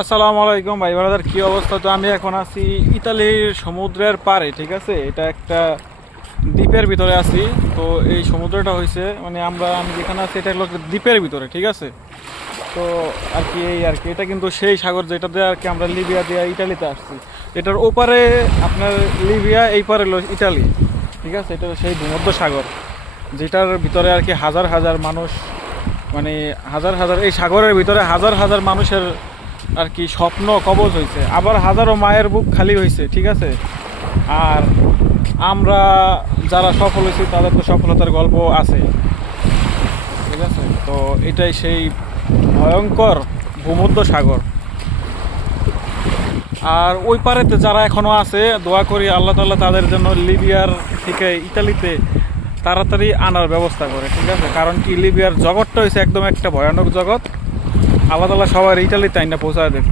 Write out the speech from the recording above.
আসসালামু আলাইকুম ভাই ব্রাদার, কি অবস্থা? তো আমি এখন আছি ইতালির সমুদ্রের পাড়ে, ঠিক আছে। এটা একটা দ্বীপের ভিতরে আছি। তো এই সমুদ্রটা হয়েছে মানে আমি যেখানে আছি এটা হলো একটা দ্বীপের ভিতরে, ঠিক আছে। তো আর কি এটা কিন্তু সেই সাগর যেটা দিয়ে আর কি আমরা লিবিয়া দিয়ে ইটালিতে আসছি। এটার ওপারে আপনার লিবিয়া, এই পারে হলো ইটালি, ঠিক আছে। এটা সেই ভূমধ্য সাগর যেটার ভিতরে আর কি হাজার হাজার মানুষ, মানে হাজার হাজার, এই সাগরের ভিতরে হাজার হাজার মানুষের আর কি স্বপ্ন কবজ হয়েছে, আবার হাজারো মায়ের বুক খালি হয়েছে, ঠিক আছে। আর আমরা যারা সফল হয়েছি তাদের তো সফলতার গল্প আছে, ঠিক আছে। তো এটাই সেই ভয়ঙ্কর ভূমধ্য সাগর। আর ওই পারেতে যারা এখনো আছে, দোয়া করি আল্লাহ তাআলা তাদের জন্য লিবিয়ার থেকে ইতালিতে তাড়াতাড়ি আনার ব্যবস্থা করে, ঠিক আছে। কারণ কি, লিবিয়ার জগৎটা হয়েছে একদম একটা ভয়ানক জগৎ। আল্লাহ তাআলা সবার ইটালিতে আইনা পৌঁছায় দেবে।